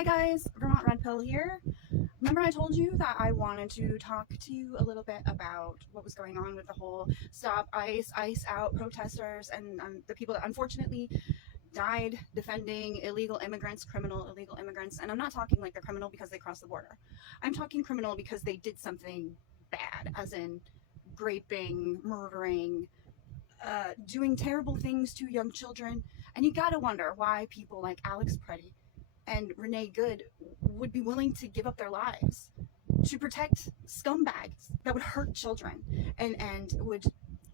Hi guys, Vermont Red Pill here. Remember I told you that I wanted to talk to you a little bit about what was going on with the whole Stop ICE, ICE Out protesters and the people that unfortunately died defending illegal immigrants, criminal illegal immigrants. And I'm not talking like they're criminal because they crossed the border. I'm talking criminal because they did something bad, as in raping, murdering, doing terrible things to young children. And you gotta wonder why people like Alex Pretty and RENE Good would be willing to give up their lives to protect scumbags that would hurt children and would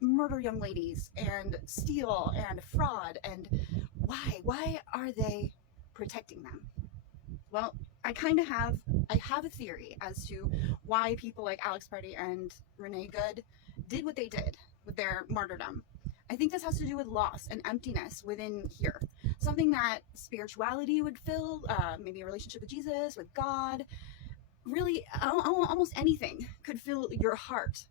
murder young ladies and steal and fraud. And why are they protecting them? Well, I have a theory as to why people like Alex Pretty and RENE Good did what they did with their martyrdom. I think this has to do with loss and emptiness within here. Something that spirituality would fill, maybe a relationship with Jesus, with God. Really, almost anything could fill your heart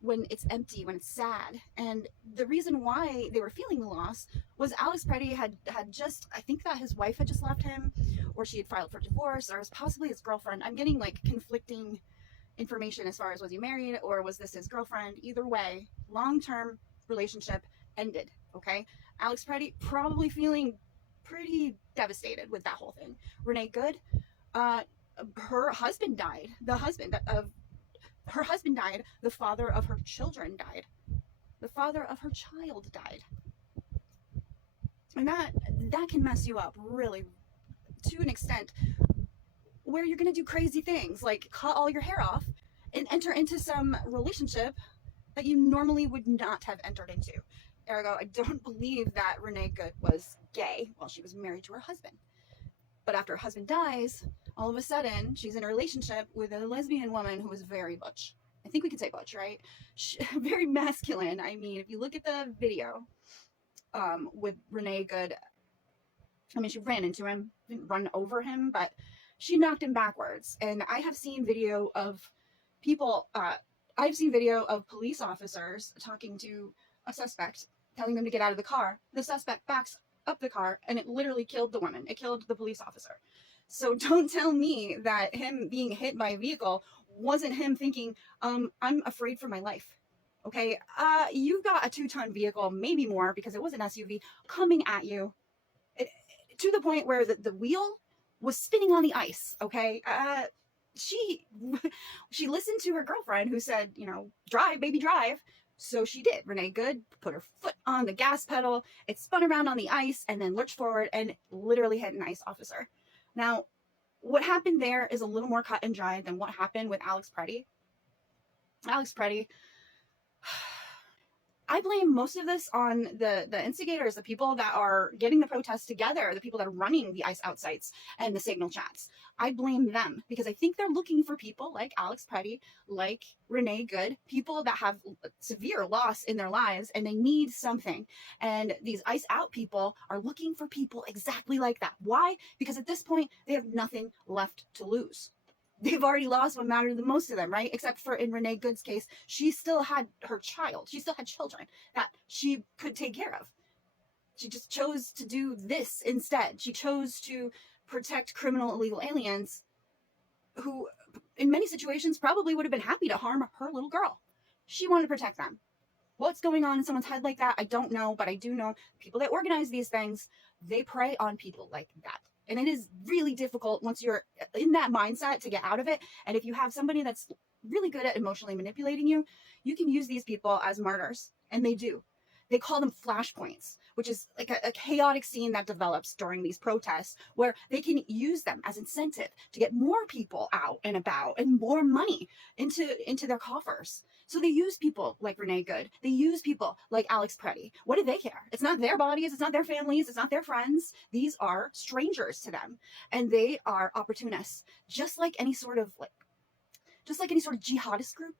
when it's empty, when it's sad. And the reason why they were feeling the loss was Alex Pretty had just, I think that his wife had just left him, or she had filed for divorce, or it was possibly his girlfriend. I'm getting like conflicting information as far as was he married or was this his girlfriend. Either way, long-term relationship ended. Okay, Alex Pretty probably feeling pretty devastated with that whole thing. RENE Good, her husband died. The husband of her husband died. The father of her children died. The father of her child died. And that can mess you up really to an extent where you're going to do crazy things like cut all your hair off and enter into some relationship that you normally would not have entered into. Ergo, I don't believe that RENE Good was gay while she was married to her husband. But after her husband dies, all of a sudden, she's in a relationship with a lesbian woman who was very butch. I think we could say butch, right? Very masculine. I mean, if you look at the video with RENE Good, I mean, she ran into him, didn't run over him, but she knocked him backwards. And I have seen video of people, I've seen video of police officers talking to a suspect, telling them to get out of the car. The suspect backs up the car and it literally killed the woman. It killed the police officer. So don't tell me that him being hit by a vehicle wasn't him thinking, I'm afraid for my life. Okay, you've got a 2-ton vehicle, maybe more because it was an SUV, coming at you to the point where the wheel was spinning on the ice. Okay, she listened to her girlfriend who said, you know, drive, baby, drive. So she did. RENE Good put her foot on the gas pedal. It spun around on the ice and then lurched forward and literally hit an ICE officer. Now, what happened there is a little more cut and dried than what happened with Alex Pretty. Alex Pretty, I blame most of this on the instigators, the people that are getting the protests together, the people that are running the ICE out sites and the signal chats. I blame them because I think they're looking for people like Alex Pretty, like RENE Good, people that have severe loss in their lives and they need something. And these ICE out people are looking for people exactly like that. Why? Because at this point, they have nothing left to lose. They've already lost what mattered the most to them, right? Except for in RENE Good's case, she still had her child. She still had children that she could take care of. She just chose to do this instead. She chose to protect criminal illegal aliens who, in many situations, probably would have been happy to harm her little girl. She wanted to protect them. What's going on in someone's head like that, I don't know, but I do know people that organize these things, they prey on people like that. And it is really difficult once you're in that mindset to get out of it. And if you have somebody that's really good at emotionally manipulating you, you can use these people as martyrs. And they do. They call them flashpoints, which is like a chaotic scene that develops during these protests where they can use them as incentive to get more people out and about and more money into their coffers. So they use people like RENE Good. They use people like Alex Pretty. What do they care? It's not their bodies. It's not their families. It's not their friends. These are strangers to them. And they are opportunists, just like any sort of jihadist group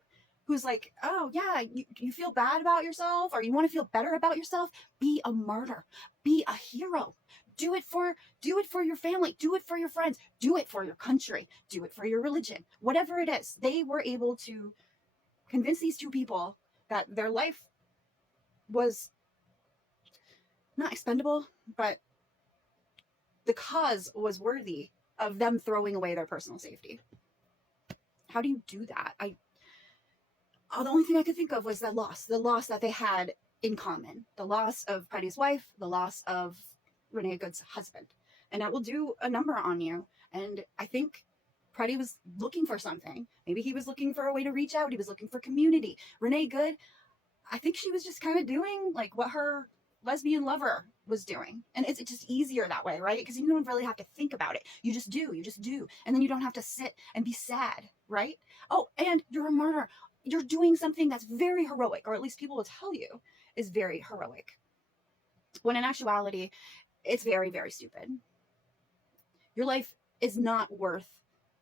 who's like, oh yeah, you feel bad about yourself or you want to feel better about yourself, be a martyr, be a hero. Do it for your family, do it for your friends, do it for your country, do it for your religion, whatever it is. They were able to convince these two people that their life was not expendable, but the cause was worthy of them throwing away their personal safety. How do you do that? The only thing I could think of was the loss that they had in common, the loss of Pretty's wife, the loss of Renee Good's husband. And that will do a number on you. And I think Pretty was looking for something. Maybe he was looking for a way to reach out. He was looking for community. Renee Good, I think she was just kind of doing like what her lesbian lover was doing. And it's just easier that way, right? Because you don't really have to think about it. You just do. And then you don't have to sit and be sad, right? Oh, and you're a martyr. You're doing something that's very heroic, or at least people will tell you is very heroic. When in actuality, it's very, very stupid. Your life is not worth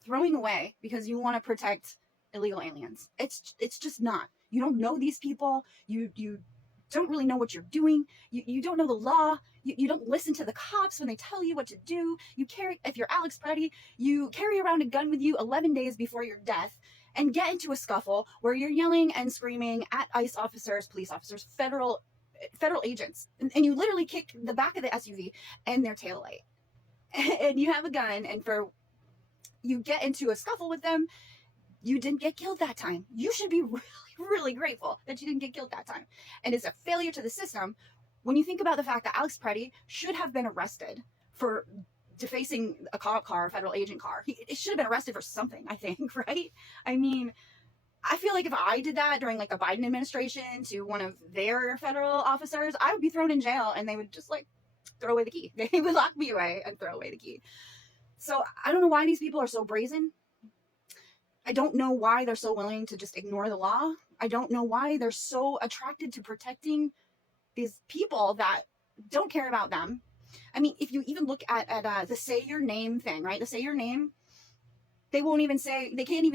throwing away because you want to protect illegal aliens. It's just not. You don't know these people. You don't really know what you're doing. You don't know the law. You don't listen to the cops when they tell you what to do. If you're Alex Pretty, you carry around a gun with you 11 days before your death and get into a scuffle where you're yelling and screaming at ICE officers, police officers, federal agents, and you literally kick the back of the SUV and their taillight. And you have a gun, and you get into a scuffle with them. You didn't get killed that time. You should be really, really grateful that you didn't get killed that time. And it's a failure to the system when you think about the fact that Alex Pretty should have been arrested for defacing a cop car, a federal agent car. He should have been arrested for something, I think, right? I mean, I feel like if I did that during like a Biden administration to one of their federal officers, I would be thrown in jail and they would just like throw away the key. They would lock me away and throw away the key. So I don't know why these people are so brazen. I don't know why they're so willing to just ignore the law. I don't know why they're so attracted to protecting these people that don't care about them. I mean, if you even look at the say your name thing, right? The say your name, they can't even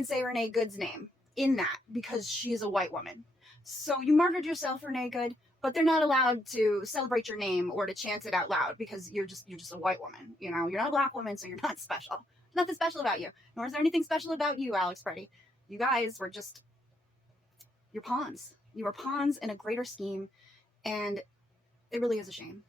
say Renee Good's name in that because she's a white woman. So you martyred yourself, Renee Good, but they're not allowed to celebrate your name or to chant it out loud because you're just a white woman. You know, you're not a black woman, so you're not special. There's nothing special about you, nor is there anything special about you, Alex Pretty. You guys were just, you're pawns. You were pawns in a greater scheme, and it really is a shame.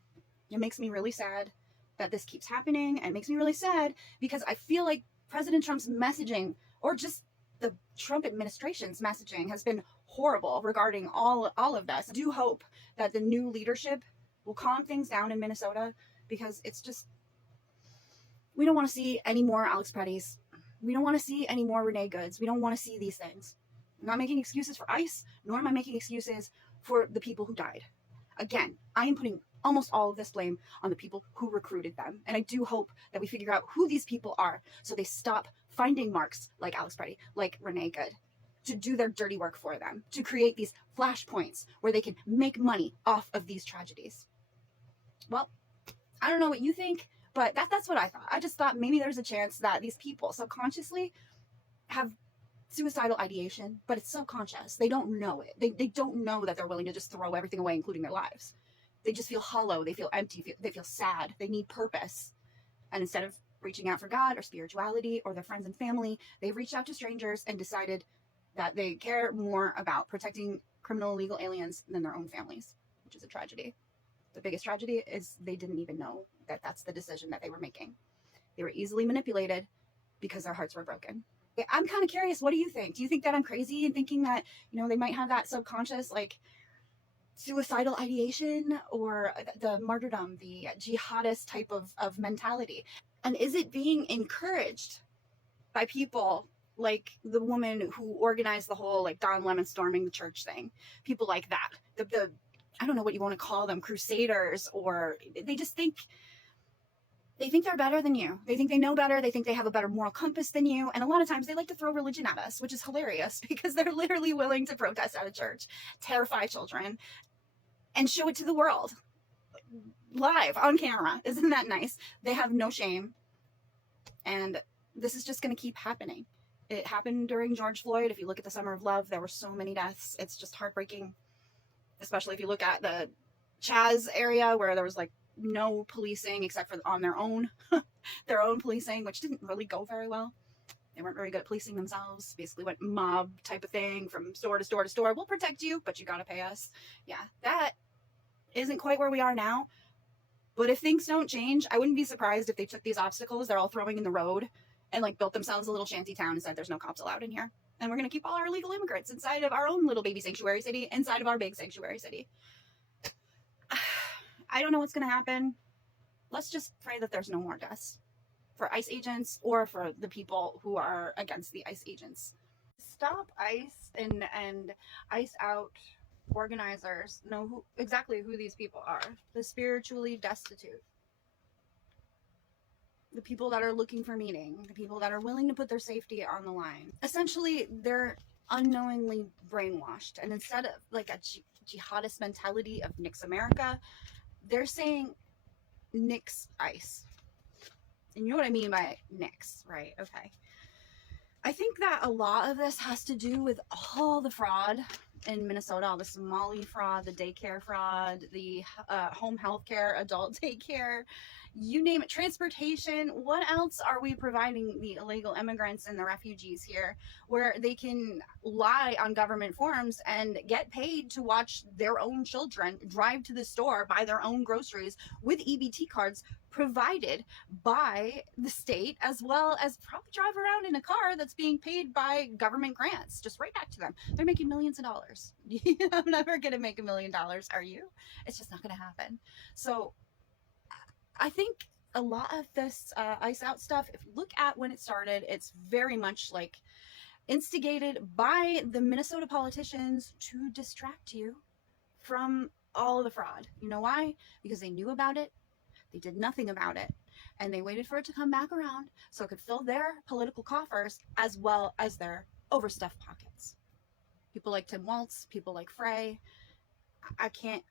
It makes me really sad that this keeps happening, and it makes me really sad because I feel like President Trump's messaging, or just the Trump administration's messaging, has been horrible regarding all of this. I do hope that the new leadership will calm things down in Minnesota, because it's just, we don't want to see any more Alex Prettys. We don't want to see any more Renee Goods. We don't want to see these things. I'm not making excuses for ICE, nor am I making excuses for the people who died. Again, I am putting almost all of this blame on the people who recruited them. And I do hope that we figure out who these people are so they stop finding marks like Alex Pretty, like Renee Good, to do their dirty work for them, to create these flashpoints where they can make money off of these tragedies. Well, I don't know what you think, but that's what I thought. I just thought maybe there's a chance that these people subconsciously have suicidal ideation, but it's subconscious. They don't know it. They don't know that they're willing to just throw everything away, including their lives. They just feel hollow. They feel empty. They feel sad. They need purpose. And instead of reaching out for God or spirituality or their friends and family, they've reached out to strangers and decided that they care more about protecting criminal illegal aliens than their own families, which is a tragedy. The biggest tragedy is they didn't even know that that's the decision that they were making. They were easily manipulated because their hearts were broken. I'm kind of curious, what do you think? Do you think that I'm crazy in thinking that, you know, they might have that subconscious, like, suicidal ideation, or the martyrdom, the jihadist type of mentality? And is it being encouraged by people like the woman who organized the whole, like, Don Lemon storming the church thing? People like that. The I don't know what you want to call them, crusaders, or they just think, they think they're better than you. They think they know better. They think they have a better moral compass than you. And a lot of times they like to throw religion at us, which is hilarious because they're literally willing to protest at a church, terrify children, and show it to the world live on camera. Isn't that nice? They have no shame. And this is just going to keep happening. It happened during George Floyd. If you look at the Summer of Love, there were so many deaths. It's just heartbreaking, especially if you look at the Chaz area where there was like no policing except for on their own policing, which didn't really go very well. They weren't very good at policing themselves. Basically went mob type of thing from store to store to store. We'll protect you, but you got to pay us. Yeah, that isn't quite where we are now. But if things don't change, I wouldn't be surprised if they took these obstacles they're all throwing in the road and like built themselves a little shanty town and said there's no cops allowed in here. And we're going to keep all our illegal immigrants inside of our own little baby sanctuary city, inside of our big sanctuary city. I don't know what's going to happen. Let's just pray that there's no more deaths for ICE agents or for the people who are against the ICE agents. Stop ICE and ICE out organizers know exactly who these people are. The spiritually destitute. The people that are looking for meaning. The people that are willing to put their safety on the line. Essentially, they're unknowingly brainwashed. And instead of like a jihadist mentality of Nix America, they're saying Nix ICE. And you know what I mean by Nix, right? Okay. I think that a lot of this has to do with all the fraud in Minnesota, all the Somali fraud, the daycare fraud, the home health care, adult daycare, you name it, transportation. What else are we providing the illegal immigrants and the refugees here where they can lie on government forms and get paid to watch their own children drive to the store, buy their own groceries with EBT cards provided by the state, as well as probably drive around in a car that's being paid by government grants just right back to them. They're making millions of dollars. I'm never going to make $1 million, are you? It's just not going to happen. So I think a lot of this ICE out stuff, if you look at when it started, it's very much like instigated by the Minnesota politicians to distract you from all of the fraud. You know why? Because they knew about it. They did nothing about it, and they waited for it to come back around so it could fill their political coffers as well as their overstuffed pockets. People like Tim Walz, people like Frey. I can't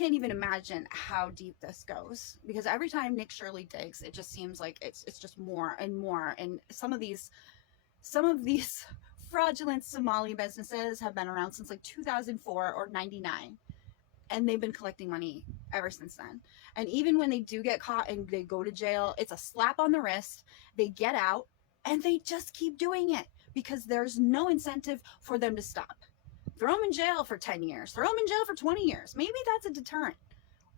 even imagine how deep this goes, because every time Nick Shirley digs, it just seems like it's just more and more. And some of these fraudulent Somali businesses have been around since like 2004 or 99. And they've been collecting money ever since then. And even when they do get caught and they go to jail, it's a slap on the wrist. They get out and they just keep doing it because there's no incentive for them to stop. Throw them in jail for 10 years. Throw them in jail for 20 years. Maybe that's a deterrent.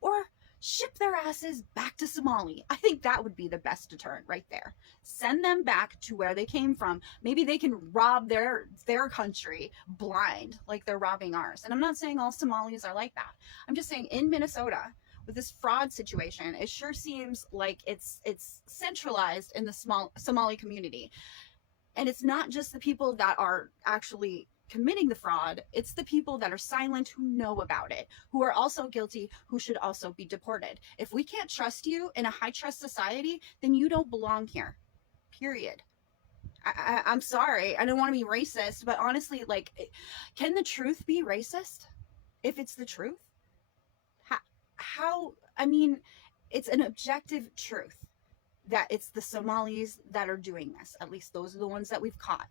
Or ship their asses back to Somalia. I think that would be the best deterrent right there. Send them back to where they came from. Maybe they can rob their country blind like they're robbing ours. And I'm not saying all Somalis are like that. I'm just saying in Minnesota, with this fraud situation, it sure seems like it's centralized in the Somali community. And it's not just the people that are actually committing the fraud, it's the people that are silent who know about it, who are also guilty, who should also be deported. If we can't trust you in a high trust society, then you don't belong here, period. I'm sorry, I don't want to be racist, but honestly, like, can the truth be racist if it's the truth? How I mean, it's an objective truth that it's the Somalis that are doing this. At least those are the ones that we've caught.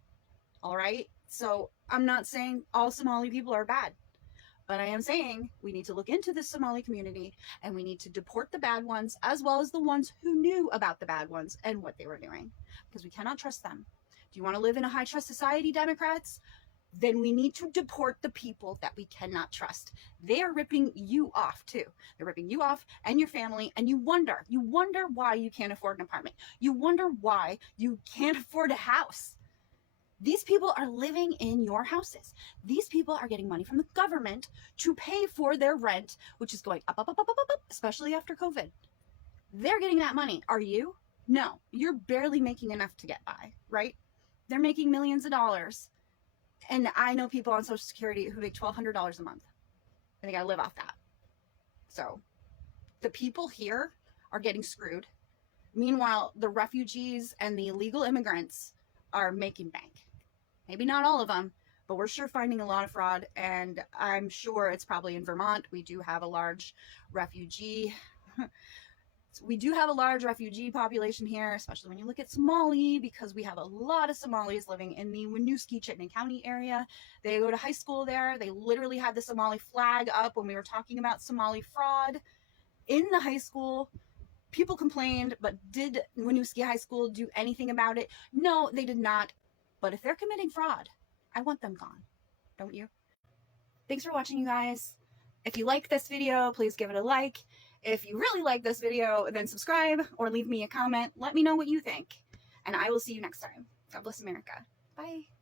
All right. So I'm not saying all Somali people are bad, but I am saying we need to look into the Somali community and we need to deport the bad ones as well as the ones who knew about the bad ones and what they were doing, because we cannot trust them. Do you want to live in a high trust society, Democrats? Then we need to deport the people that we cannot trust. They are ripping you off too. They're ripping you off and your family, and you wonder why you can't afford an apartment. You wonder why you can't afford a house. These people are living in your houses. These people are getting money from the government to pay for their rent, which is going up, up, up, up, up, up, especially after COVID. They're getting that money. Are you? No, you're barely making enough to get by, right? They're making millions of dollars. And I know people on Social Security who make $1,200 a month, and they got to live off that. So the people here are getting screwed. Meanwhile, the refugees and the illegal immigrants are making bank. Maybe not all of them, but we're sure finding a lot of fraud, and I'm sure it's probably in Vermont. We do have a large refugee population here, especially when you look at Somali, because we have a lot of Somalis living in the Winooski-Chittenden County area. They go to high school there. They literally had the Somali flag up when we were talking about Somali fraud in the high school. People complained, but did Winooski High School do anything about it? No, they did not. But if they're committing fraud, I want them gone. Don't you? Thanks for watching, you guys. If you like this video, please give it a like. If you really like this video, then subscribe or leave me a comment. Let me know what you think. And I will see you next time. God bless America. Bye.